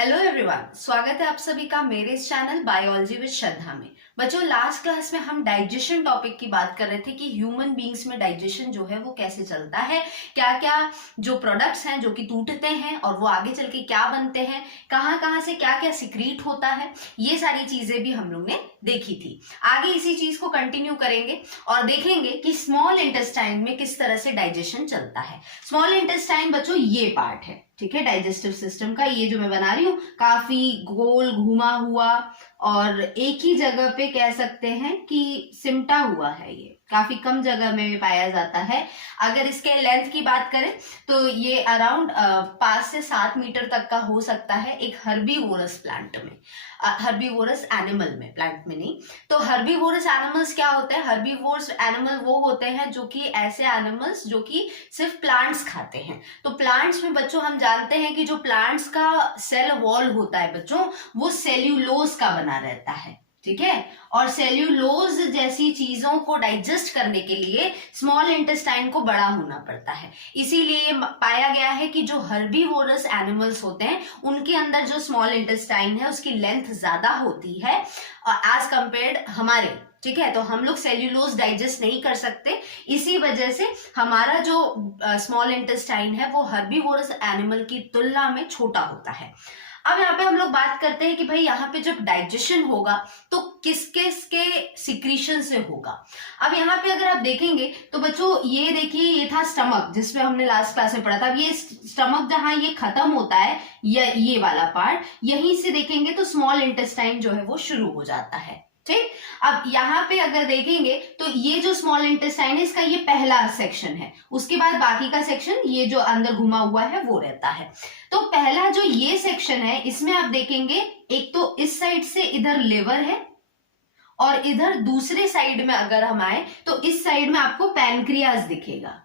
Hello everyone, स्वागत है आप सभी का मेरे इस चैनल बायोलॉजी विद श्रद्धा में। बच्चों, लास्ट क्लास में हम डाइजेशन टॉपिक की बात कर रहे थे कि ह्यूमन बींग्स में डाइजेशन जो है वो कैसे चलता है, क्या क्या जो प्रोडक्ट्स हैं जो कि टूटते हैं और वो आगे चल के क्या बनते हैं, कहाँ कहाँ से क्या क्या सिक्रीट होता है, ये सारी चीजें भी हम लोग ने देखी थी। आगे इसी चीज को कंटिन्यू करेंगे और देखेंगे कि स्मॉल इंटेस्टाइन में किस तरह से डाइजेशन चलता है। स्मॉल इंटेस्टाइन बच्चों ये पार्ट है, ठीक है, डाइजेस्टिव सिस्टम का। ये जो मैं बना रही हूँ काफी गोल घुमा हुआ और एक ही जगह पे कह सकते हैं कि सिमटा हुआ है। ये काफी कम जगह में पाया जाता है। अगर इसके लेंथ की बात करें तो ये अराउंड 5 से 7 मीटर तक का हो सकता है एक हर्बीवोरस प्लांट में, हर्बीवोरस एनिमल में, प्लांट में नहीं। तो हर्बीवोरस एनिमल्स क्या होते हैं? हर्बीवोरस एनिमल वो होते हैं जो कि ऐसे एनिमल्स जो कि सिर्फ प्लांट्स खाते हैं। तो प्लांट्स में बच्चों हम जानते हैं कि जो प्लांट्स का सेल वॉल होता है बच्चों, वो सेल्यूलोज का बना रहता है, ठीक है। और सेल्यूलोज जैसी चीजों को डाइजेस्ट करने के लिए स्मॉल इंटेस्टाइन को बड़ा होना पड़ता है। इसीलिए पाया गया है कि जो हर्बीवोरस एनिमल्स होते हैं उनके अंदर जो स्मॉल इंटेस्टाइन है उसकी लेंथ ज्यादा होती है एज कंपेयर्ड हमारे, ठीक है। तो हम लोग सेल्यूलोज डाइजेस्ट नहीं कर सकते, इसी वजह से हमारा जो स्मॉल इंटेस्टाइन है वो हर्बीवोरस एनिमल की तुलना में छोटा होता है। अब यहाँ पे हम लोग बात करते हैं कि भाई यहाँ पे जब डाइजेशन होगा तो किस किसके सिक्रीशन से होगा। अब यहाँ पे अगर आप देखेंगे तो बच्चों ये देखिए, ये था स्टमक जिसमें हमने लास्ट क्लास में पढ़ा था। अब ये स्टमक जहां ये खत्म होता है, ये वाला पार्ट, यहीं से देखेंगे तो स्मॉल इंटेस्टाइन जो है वो शुरू हो जाता है, ठीक। अब यहाँ पे अगर देखेंगे तो ये जो स्मॉल इंटेस्टाइन है इसका ये पहला सेक्शन है, उसके बाद बाकी का सेक्शन ये जो अंदर घुमा हुआ है वो रहता है। तो पहला जो ये सेक्शन है इसमें आप देखेंगे एक तो इस साइड से इधर लिवर है और इधर दूसरे साइड में अगर हम आए तो इस साइड में आपको पैनक्रियाज दिखेगा,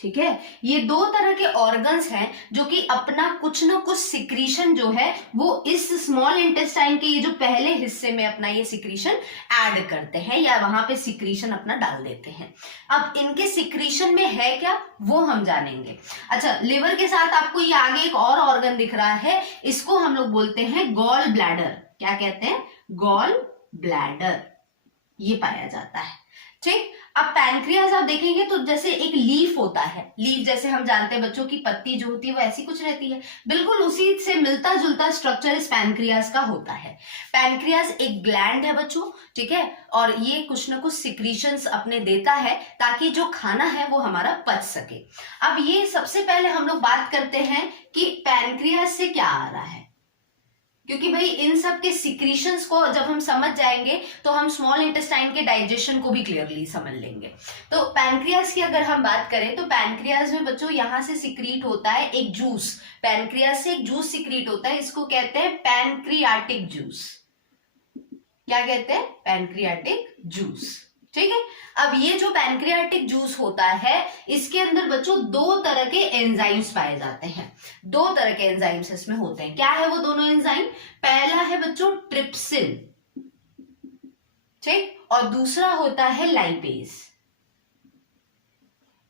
ठीक है। ये दो तरह के ऑर्गन्स हैं जो कि अपना कुछ ना कुछ सिक्रीशन जो है वो इस स्मॉल इंटेस्टाइन के ये जो पहले हिस्से में अपना ये सिक्रीशन ऐड करते हैं या वहां पे सिक्रीशन अपना डाल देते हैं। अब इनके सिक्रीशन में है क्या वो हम जानेंगे। अच्छा, लिवर के साथ आपको ये आगे एक और ऑर्गन दिख रहा है, इसको हम लोग बोलते हैं गॉल ब्लैडर। क्या कहते हैं? गॉल ब्लैडर, ये पाया जाता है, ठीक। अब पैनक्रियाज आप देखेंगे तो जैसे एक लीफ होता है, लीफ जैसे हम जानते हैं बच्चों की पत्ती जो होती है वो ऐसी कुछ रहती है, बिल्कुल उसी से मिलता जुलता स्ट्रक्चर इस पैनक्रियाज का होता है। पैनक्रियाज एक ग्लैंड है बच्चों, ठीक है, और ये कुछ ना कुछ सिक्रीशंस अपने देता है ताकि जो खाना है वो हमारा पच सके। अब ये सबसे पहले हम लोग बात करते हैं कि पैनक्रियाज से क्या आ रहा है, क्योंकि भाई इन सब के सिक्रीशंस को जब हम समझ जाएंगे तो हम स्मॉल इंटेस्टाइन के डाइजेशन को भी क्लियरली समझ लेंगे। तो पैनक्रियाज की अगर हम बात करें तो पैनक्रियाज में बच्चों यहां से सिक्रीट होता है एक जूस, पैनक्रियाज से एक जूस सिक्रीट होता है, इसको कहते हैं पैनक्रियाटिक जूस। क्या कहते हैं? पैनक्रियाटिक जूस, ठीक है। अब ये जो पैनक्रियाटिक जूस होता है इसके अंदर बच्चों दो तरह के एंजाइम्स पाए जाते हैं, दो तरह के एंजाइम्स इसमें होते हैं। क्या है वो दोनों एंजाइम? पहला है बच्चों ट्रिप्सिन, ठीक, और दूसरा होता है लाइपेज।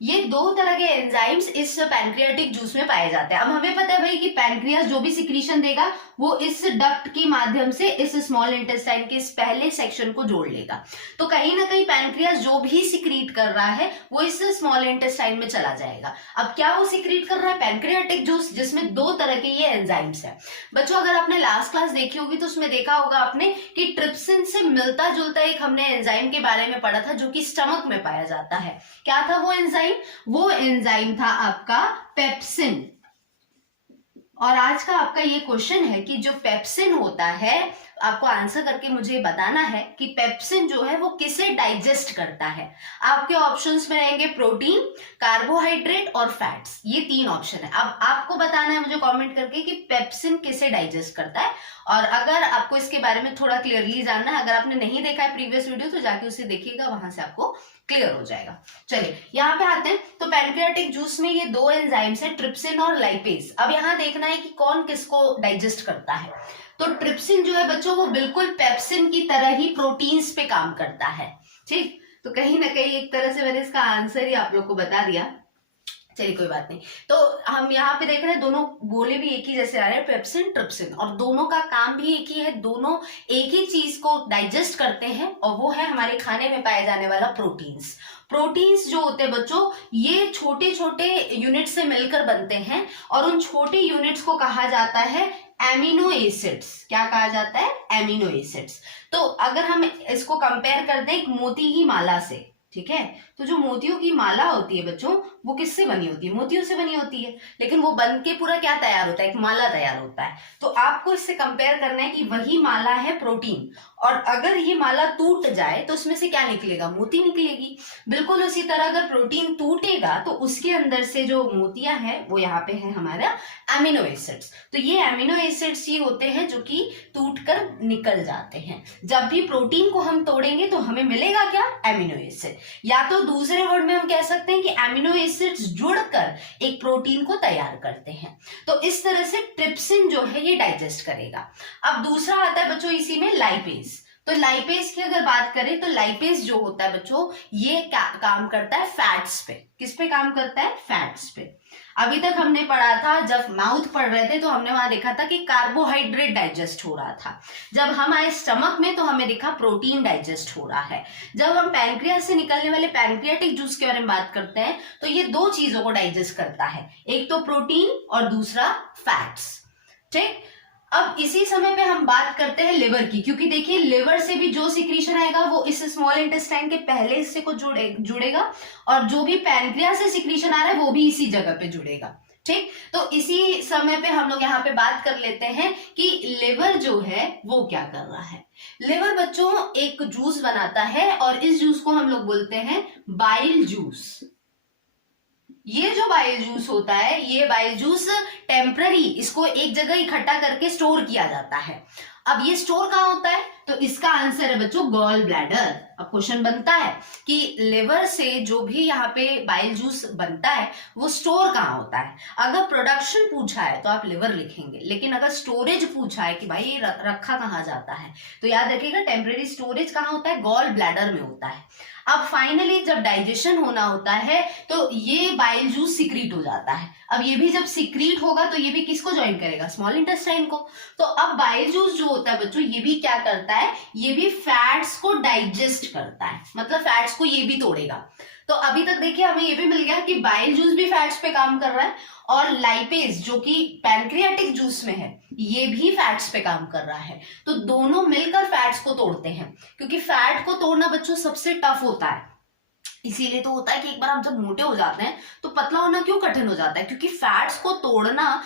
ये दो तरह के एंजाइम्स इस पैनक्रियाटिक जूस में पाए जाते हैं। अब हमें पता है भाई कि पैनक्रियास जो भी सिक्रीशन देगा वो इस डक्ट के माध्यम से इस स्मॉल इंटेस्टाइन के इस पहले सेक्शन को जोड़ लेगा। तो कहीं ना कहीं पैनक्रियास जो भी सिक्रीट कर रहा है वो इस स्मॉल इंटेस्टाइन में चला जाएगा। अब क्या वो सिक्रीट कर रहा है? पैनक्रियाटिक जूस, जिसमें दो तरह के ये एंजाइम्स है। बच्चों अगर आपने लास्ट क्लास देखी होगी तो उसमें देखा होगा आपने कि ट्रिप्सिन से मिलता जुलता एक हमने एंजाइम के बारे में पढ़ा था जो कि स्टमक में पाया जाता है। क्या था वो एंजाइम? वो एंजाइम था आपका पेप्सिन। और आज का आपका ये क्वेश्चन है कि जो पेप्सिन होता है, आपको आंसर करके मुझे बताना है कि पेप्सिन जो है वो किसे डाइजेस्ट करता है। आपके ऑप्शंस में रहेंगे प्रोटीन, कार्बोहाइड्रेट और फैट्स, ये तीन ऑप्शन है। अब आपको बताना है मुझे कमेंट करके कि पेप्सिन किसे डाइजेस्ट करता है। और अगर आपको इसके बारे में थोड़ा क्लियरली जानना है, अगर आपने नहीं देखा है प्रीवियस वीडियो तो जाके उसे देखिएगा, वहां से आपको क्लियर हो जाएगा। चलिए यहाँ पे आते हैं। तो पैनक्रियाटिक जूस में ये दो एंजाइम्स है, ट्रिप्सिन और लाइपेज। अब यहाँ देखना है कि कौन किसको डाइजेस्ट करता है। तो ट्रिप्सिन जो है बच्चों वो बिल्कुल पेप्सिन की तरह ही प्रोटीन्स पे काम करता है, ठीक। तो कहीं ना कहीं एक तरह से मैंने इसका आंसर ही आप लोग को बता दिया। चलिए कोई बात नहीं। तो हम यहाँ पे देख रहे हैं दोनों बोले भी एक ही जैसे आ रहे हैं, पेप्सिन ट्रिप्सिन, और दोनों का काम भी एक ही है, दोनों एक ही चीज को डाइजेस्ट करते हैं, और वो है हमारे खाने में पाए जाने वाला प्रोटीन्स। प्रोटीन्स जो होते हैं बच्चों, ये छोटे छोटे यूनिट से मिलकर बनते हैं, और उन छोटे यूनिट्स को कहा जाता है एमिनो एसिड्स। क्या कहा जाता है? Amino acids. तो अगर हम इसको कंपेयर कर दें एक मोती की माला से, ठीक है, तो जो मोतियों की माला होती है बच्चों, वो किससे बनी होती है? मोतियों से बनी होती है, लेकिन वो बन के पूरा क्या तैयार होता है? एक माला तैयार होता है। तो आपको इससे कंपेयर करना है कि वही माला है प्रोटीन, और अगर ये माला टूट जाए तो उसमें से क्या निकलेगा? मोती निकलेगी। बिल्कुल उसी तरह अगर प्रोटीन टूटेगा तो उसके अंदर से जो मोतियां हैं वो यहाँ पे है हमारा एमिनो एसिड्स। तो ये एमिनो एसिड्स ही होते हैं जो कि टूटकर निकल जाते हैं। जब भी प्रोटीन को हम तोड़ेंगे तो हमें मिलेगा क्या? Amino acid. या तो दूसरे वर्ड में हम कह सकते हैं कि एमिनो एसिड्स जुड़कर एक प्रोटीन को तैयार करते हैं। तो इस तरह से ट्रिप्सिन जो है ये डाइजेस्ट करेगा। अब दूसरा आता है बच्चों इसी में लाइपेज। तो लाइपेज की अगर बात करें तो लाइपेज जो होता है बच्चों, ये काम करता है फैट्स पे। किस पे काम करता है? फैट्स पे। अभी तक हमने पढ़ा था, जब माउथ पढ़ रहे थे तो हमने वहां देखा था कि कार्बोहाइड्रेट डाइजेस्ट हो रहा था। जब हम आए स्टमक में तो हमें दिखा प्रोटीन डाइजेस्ट हो रहा है। जब हम पैनक्रियास से निकलने वाले पैनक्रियाटिक जूस के बारे में बात करते हैं तो ये दो चीजों को डाइजेस्ट करता है, एक तो प्रोटीन और दूसरा फैट्स। ठीक। अब इसी समय पे हम बात करते हैं लिवर की, क्योंकि देखिए लिवर से भी जो सिक्रीशन आएगा वो इस स्मॉल इंटेस्टाइन के पहले हिस्से को जुड़ेगा, और जो भी पैनक्रियास से सिक्रीशन आ रहा है वो भी इसी जगह पे जुड़ेगा। ठीक। तो इसी समय पे हम लोग यहाँ पे बात कर लेते हैं कि लिवर जो है वो क्या कर रहा है। लिवर बच्चों एक जूस बनाता है, और इस जूस को हम लोग बोलते हैं बाइल जूस। ये जो बाइल जूस होता है, ये बाइल जूस टेम्पररी, इसको एक जगह इकट्ठा करके स्टोर किया जाता है। अब ये स्टोर कहाँ होता है? तो इसका आंसर है बच्चों गॉल ब्लैडर। अब क्वेश्चन बनता है कि लिवर से जो भी यहाँ पे बाइल जूस बनता है वो स्टोर कहाँ होता है। अगर प्रोडक्शन पूछा है तो आप लिवर लिखेंगे, लेकिन अगर स्टोरेज पूछा है कि भाई ये रखा कहाँ जाता है, तो याद रखिएगा टेम्पररी स्टोरेज कहाँ होता है? गॉल ब्लैडर में होता है। अब फाइनली जब डाइजेशन होना होता है तो ये बाइल जूस सिक्रीट हो जाता है। अब ये भी जब सिक्रीट होगा तो ये भी किसको ज्वाइन करेगा? स्मॉल इंटेस्टाइन को। तो अब बाइल जूस जो होता है बच्चों, ये भी क्या करता है? ये भी फैट्स को डाइजेस्ट करता है, मतलब फैट्स को ये भी तोड़ेगा। तो अभी तक देखिए हमें ये भी मिल गया कि बाइल जूस भी फैट्स पे काम कर रहा है, और लाइपेज जो कि पैनक्रियाटिक जूस में है ये भी फैट्स पे काम कर रहा है। तो दोनों मिलकर फैट्स को तोड़ते हैं, क्योंकि फैट को तोड़ना बच्चों सबसे टफ होता है। इसीलिए तो होता है कि एक बार आप जब मोटे हो जाते हैं तो पतला होना क्यों कठिन हो जाता है? क्योंकि फैट्स को तोड़ना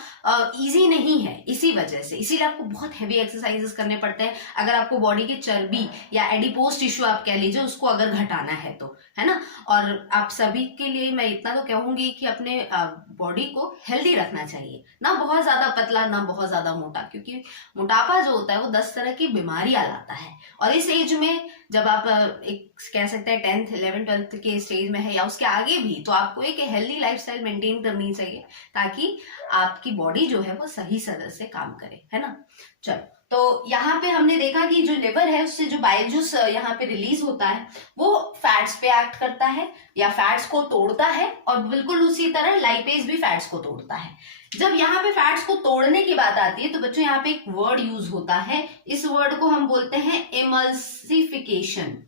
इजी नहीं है, इसी वजह से। इसीलिए आपको बहुत हैवी एक्सरसाइजेस करने पड़ते हैं अगर आपको बॉडी की चर्बी या एडिपोज टिश्यू आप कह लीजिए उसको अगर घटाना है तो, है ना। और आप सभी के लिए मैं इतना तो कहूंगी कि अपने बॉडी को हेल्दी रखना चाहिए, ना बहुत ज्यादा पतला ना बहुत ज्यादा मोटा, क्योंकि मोटापा जो होता है वो 10 तरह की बीमारियां लाता है। और इस एज में जब आप एक कह सकते हैं 10th 11th 12th के स्टेज में है या उसके आगे भी, तो आपको एक हेल्दी लाइफस्टाइल मेंटेन करनी चाहिए ताकि आपकी बॉडी जो है वो सही तरह से काम करे, है ना। चलो, तो यहाँ पे हमने देखा कि जो लिवर है उससे जो बाइल जूस यहाँ पे रिलीज होता है वो फैट्स पे एक्ट करता है या फैट्स को तोड़ता है, और बिल्कुल उसी तरह लाइपेज भी फैट्स को तोड़ता है। जब यहाँ पे फैट्स को तोड़ने की बात आती है तो बच्चों यहाँ पे एक वर्ड यूज होता है, इस वर्ड को हम बोलते हैं इमल्सिफिकेशन।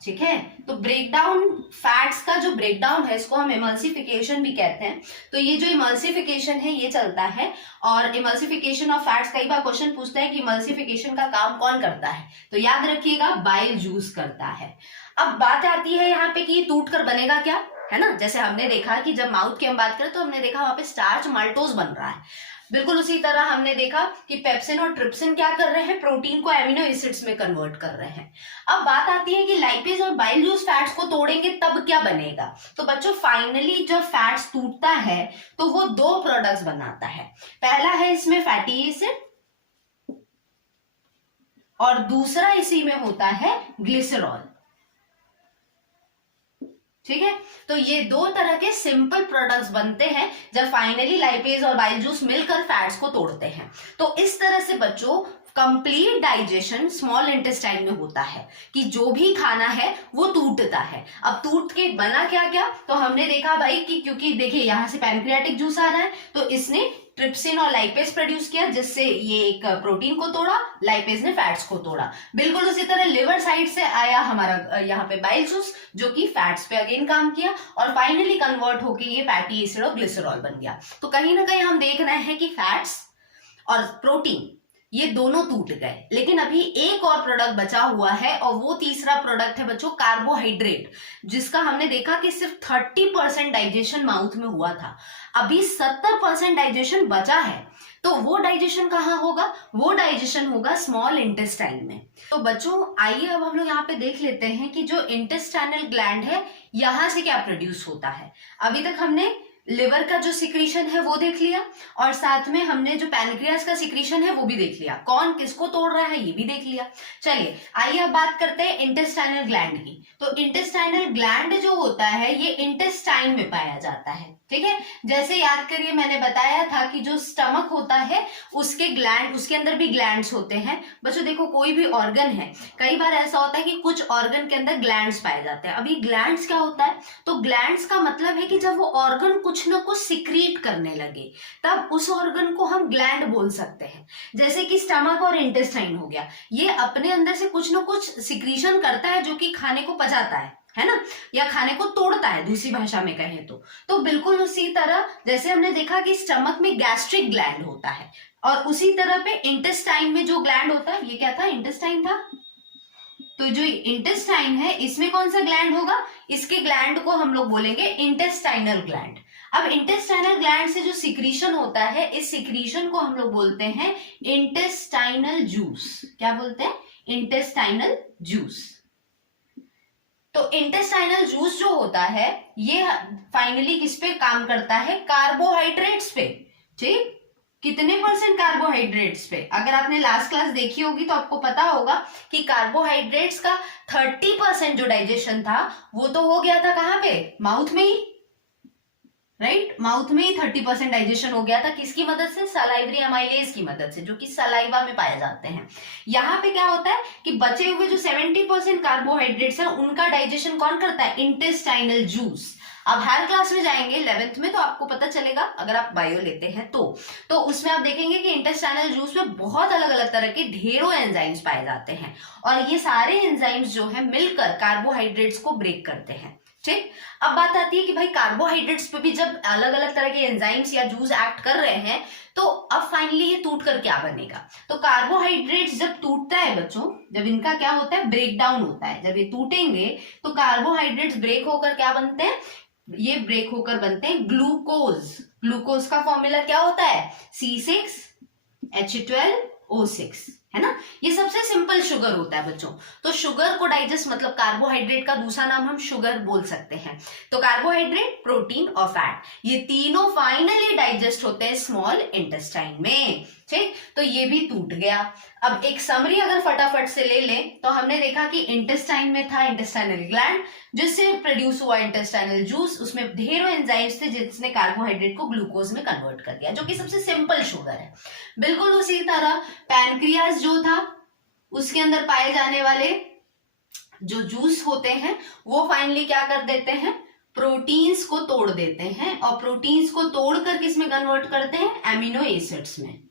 ठीक है, तो ब्रेकडाउन, फैट्स का जो ब्रेकडाउन है इसको हम इमल्सिफिकेशन भी कहते हैं। तो ये जो इमल्सिफिकेशन है ये चलता है, और इमल्सिफिकेशन ऑफ फैट्स, कई बार क्वेश्चन पूछता है कि इमल्सिफिकेशन का काम कौन करता है, तो याद रखिएगा बाइल जूस करता है। अब बात आती है यहाँ पे कि ये टूट कर बनेगा क्या, है ना। जैसे हमने देखा कि जब माउथ की हम बात करें तो हमने देखा वहां पे स्टार्च माल्टोज बन रहा है। बिल्कुल उसी तरह हमने देखा कि पेप्सिन और ट्रिप्सिन क्या कर रहे हैं? प्रोटीन को एमिनो एसिड्स में कन्वर्ट कर रहे हैं। अब बात आती है कि लाइपेज और बाइल जूस फैट्स को तोड़ेंगे तब क्या बनेगा। तो बच्चों फाइनली जब फैट्स टूटता है तो वो दो प्रोडक्ट्स बनाता है। पहला है इसमें फैटी एसिड, और दूसरा इसी में होता है ग्लिसरॉल। ठीक है, तो ये दो तरह के सिंपल प्रोडक्ट्स बनते हैं जब फाइनली लाइपेज और बाइल जूस मिलकर फैट्स को तोड़ते हैं। तो इस तरह से बच्चों कंप्लीट डाइजेशन स्मॉल इंटेस्टाइन में होता है कि जो भी खाना है वो टूटता है। अब टूट के बना क्या क्या, तो हमने देखा भाई कि क्योंकि देखिए यहाँ से पैनक्रियाटिक जूस आ रहा है तो इसने ट्रिप्सिन और लाइपेज प्रोड्यूस किया, जिससे ये एक प्रोटीन को तोड़ा, लाइपेज ने फैट्स को तोड़ा। बिल्कुल उसी तरह लिवर साइड से आया हमारा यहाँ पे बाइल जूस, जो कि फैट्स पे अगेन काम किया और फाइनली कन्वर्ट होके ये फैटी एसिड और ग्लिसरॉल बन गया। तो कहीं ना कहीं हम देख रहे हैं कि फैट्स और प्रोटीन ये दोनों टूट गए, लेकिन अभी एक और प्रोडक्ट बचा हुआ है और वो तीसरा प्रोडक्ट है बच्चों कार्बोहाइड्रेट, जिसका हमने देखा कि सिर्फ 30% डाइजेशन माउथ में हुआ था, अभी 70% डाइजेशन बचा है। तो वो डाइजेशन कहाँ होगा? वो डाइजेशन होगा स्मॉल इंटेस्टाइन में। तो बच्चों आइए अब हम लोग यहाँ पे देख लेते हैं कि जो इंटेस्टाइनल ग्लैंड है यहाँ से क्या प्रोड्यूस होता है। अभी तक हमने लिवर का जो सिक्रीशन है वो देख लिया और साथ में हमने जो पैनक्रियास का सिक्रीशन है वो भी देख लिया, कौन किसको तोड़ रहा है ये भी देख लिया। चलिए आइए अब बात करते हैं इंटेस्टाइनल ग्लैंड की। तो इंटेस्टाइनल ग्लैंड जो होता है ये इंटेस्टाइन में पाया जाता है, ठीक है। जैसे याद करिए मैंने बताया था कि जो स्टमक होता है उसके ग्लैंड, उसके अंदर भी ग्लैंड्स होते हैं। बच्चों देखो कोई भी ऑर्गन है, कई बार ऐसा होता है कि कुछ ऑर्गन के अंदर ग्लैंड्स पाए जाते हैं। अभी ग्लैंड्स क्या होता है? तो ग्लैंड्स का मतलब है कि जब वो ऑर्गन कुछ ना कुछ सिक्रीट करने लगे तब उस ऑर्गन को हम ग्लैंड बोल सकते हैं। जैसे कि स्टमक और इंटेस्टाइन हो गया, ये अपने अंदर से कुछ ना कुछ सिक्रीशन करता है जो कि खाने को पचाता है ना, या खाने को तोड़ता है दूसरी भाषा में कहें तो बिल्कुल उसी तरह जैसे हमने देखा कि स्टमक में गैस्ट्रिक ग्लैंड होता है और उसी तरह पे इंटेस्टाइन में जो ग्लैंड होता है, ये क्या था? इंटेस्टाइन था। तो जो इंटेस्टाइन है इसमें कौन सा ग्लैंड होगा? इसके ग्लैंड को हम लोग बोलेंगे इंटेस्टाइनल ग्लैंड। अब इंटेस्टाइनल ग्लैंड से जो सिक्रीशन होता है, इस सिक्रीशन को हम लोग बोलते हैं इंटेस्टाइनल जूस। क्या बोलते हैं? Intestinal juice. तो इंटेस्टाइनल जूस जो होता है ये फाइनली किस पे काम करता है? कार्बोहाइड्रेट्स पे। ठीक, कितने % कार्बोहाइड्रेट्स पे? अगर आपने लास्ट क्लास देखी होगी तो आपको पता होगा कि कार्बोहाइड्रेट्स का 30% जो डाइजेशन था वो तो हो गया था कहां पे? माउथ में ही, राइट। माउथ में ही 30% डाइजेशन हो गया था। किसकी मदद से? सलाइवरी अमाइलेज की मदद से, जो कि सलाइवा में पाए जाते हैं। यहाँ पे क्या होता है कि बचे हुए जो 70% कार्बोहाइड्रेट्स हैं उनका डाइजेशन कौन करता है? Intestinal juice. अब हर क्लास में जाएंगे 11th में तो आपको पता चलेगा, अगर आप बायो लेते हैं तो उसमें आप देखेंगे कि इंटेस्टाइनल जूस में बहुत अलग अलग तरह के ढेरों एंजाइम्स पाए जाते हैं और ये सारे एंजाइम्स जो है मिलकर कार्बोहाइड्रेट्स को ब्रेक करते हैं। ठीक, अब बात आती है कि भाई कार्बोहाइड्रेट्स पे भी जब अलग अलग तरह के एंजाइम्स या जूस एक्ट कर रहे हैं तो अब फाइनली ये टूट कर क्या बनेगा? तो कार्बोहाइड्रेट्स जब टूटता है बच्चों, जब इनका क्या होता है? ब्रेक डाउन होता है। जब ये टूटेंगे तो कार्बोहाइड्रेट्स ब्रेक होकर क्या बनते हैं? ये ब्रेक होकर बनते हैं ग्लूकोज। ग्लूकोज का फॉर्मूला क्या होता है? C6H12O6, है ना। ये सबसे सिंपल शुगर होता है बच्चों। तो शुगर को डाइजेस्ट, मतलब कार्बोहाइड्रेट का दूसरा नाम हम शुगर बोल सकते हैं। तो कार्बोहाइड्रेट, प्रोटीन और फैट, ये तीनों फाइनली डाइजेस्ट होते हैं स्मॉल इंटेस्टाइन में। ठीक, तो ये भी टूट गया। अब एक समरी अगर फटाफट से ले लें तो हमने देखा कि इंटेस्टाइन में था इंटेस्टाइनल ग्लैंड, जिससे प्रोड्यूस हुआ इंटेस्टाइनल जूस। उसमें ढेरों एंजाइम्स थे जिसने कार्बोहाइड्रेट को ग्लूकोज में कन्वर्ट कर दिया, जो कि सबसे सिंपल शुगर है। बिल्कुल उसी तरह पैनक्रियास जो था उसके अंदर पाए जाने वाले जो जूस होते हैं वो फाइनली क्या कर देते हैं? प्रोटीन्स को तोड़ देते हैं और प्रोटीन्स को तोड़कर किस में कन्वर्ट करते हैं? एमिनो एसिड्स में।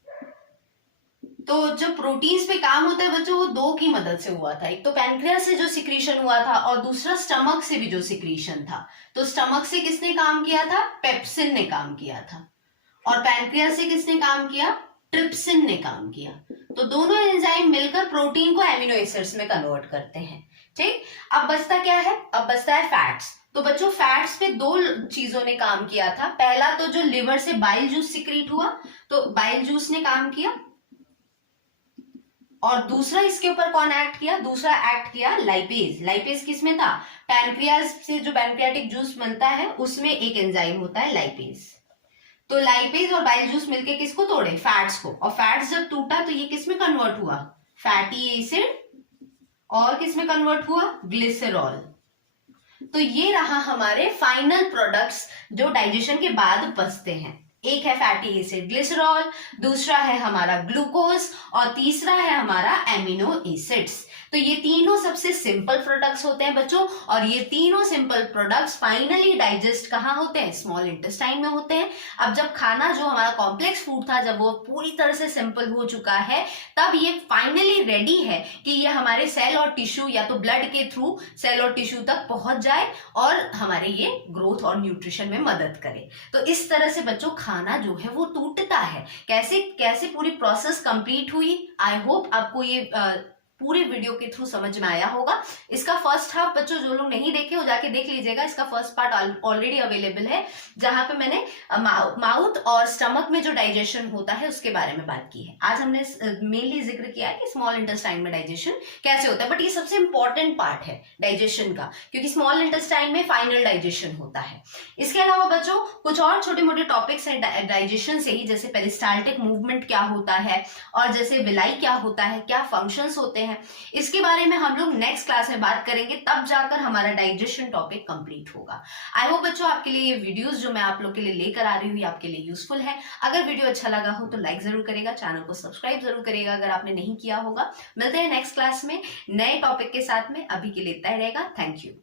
तो जब प्रोटीन्स पे काम होता है बच्चों वो दो की मदद से हुआ था। एक तो पैनक्रियास से जो सिक्रीशन हुआ था और दूसरा स्टमक से भी जो सिक्रीशन था। तो स्टमक से किसने काम किया था? पेप्सिन ने काम किया था। और पैनक्रियास से किसने काम किया? ट्रिप्सिन ने काम किया। तो दोनों एंजाइम मिलकर प्रोटीन को एमिनो एसिड्स में कन्वर्ट करते हैं। ठीक, अब बचता क्या है? अब बचता है फैट्स। तो बच्चों फैट्स पे दो चीजों ने काम किया था। पहला तो जो लिवर से बाइल जूस सिक्रीट हुआ तो बाइल जूस ने काम किया, और दूसरा इसके ऊपर कौन एक्ट किया? दूसरा एक्ट किया लाइपेज। लाइपेज किसमें था? पैनक्रियास से जो पैनक्रियाटिक जूस बनता है उसमें एक एंजाइम होता है लाइपेज। तो लाइपेज और बाइल जूस मिलके किसको तोड़े? फैट्स को। और फैट्स जब टूटा तो ये किसमें कन्वर्ट हुआ? Fatty acid. और किसमें कन्वर्ट हुआ? ग्लिसरॉल। तो ये रहा हमारे फाइनल प्रोडक्ट्स जो डाइजेशन के बाद बचते हैं। एक है फैटी एसिड ग्लिसरॉल, दूसरा है हमारा ग्लूकोज और तीसरा है हमारा एमिनो एसिड्स। तो ये तीनों सबसे सिंपल प्रोडक्ट्स होते हैं बच्चों, और ये तीनों सिंपल प्रोडक्ट्स फाइनली डाइजेस्ट कहाँ होते हैं? स्मॉल इंटेस्टाइन में होते हैं। अब जब खाना जो हमारा कॉम्प्लेक्स फूड था जब वो पूरी तरह से सिंपल हो चुका है, तब ये फाइनली रेडी है कि ये हमारे सेल और टिश्यू या तो ब्लड के थ्रू सेल और टिश्यू तक पहुंच जाए और हमारे ये ग्रोथ और न्यूट्रिशन में मदद करे। तो इस तरह से बच्चों खाना जो है वो टूटता है। कैसे कैसे पूरी प्रोसेस कंप्लीट हुई, आई होप आपको ये पूरे वीडियो के थ्रू समझ में आया होगा। इसका फर्स्ट हाफ बच्चों जो लोग नहीं देखे हो जाके देख लीजिएगा, इसका फर्स्ट पार्ट ऑलरेडी अवेलेबल है, जहां पे मैंने माउथ और स्टमक में जो डाइजेशन होता है उसके बारे में बात की है। आज हमने मेनली जिक्र किया है कि स्मॉल इंटेस्टाइन में डाइजेशन कैसे होता है, बट ये सबसे इंपॉर्टेंट पार्ट है डाइजेशन का, क्योंकि स्मॉल इंटेस्टाइन में फाइनल डाइजेशन होता है। इसके अलावा बच्चों कुछ और छोटे मोटे टॉपिक्स हैं डाइजेशन से ही, जैसे पेरिस्टाल्टिक मूवमेंट क्या होता है, और जैसे विलाई क्या होता है, क्या फंक्शंस होते हैं, इसके बारे में हम लोग नेक्स्ट क्लास में बात करेंगे, तब जाकर हमारा डाइजेशन टॉपिक कंप्लीट होगा। आई होप बच्चों आपके लिए ये वीडियोस जो मैं आप लोग के लिए लेकर आ रही हूँ आपके लिए यूजफुल है। अगर वीडियो अच्छा लगा हो तो लाइक जरूर करेगा, चैनल को सब्सक्राइब जरूर करेगा अगर आपने नहीं किया होगा। मिलते हैं नेक्स्ट क्लास में नए टॉपिक के साथ में, अभी के लिए इतना ही रहेगा। Thank you.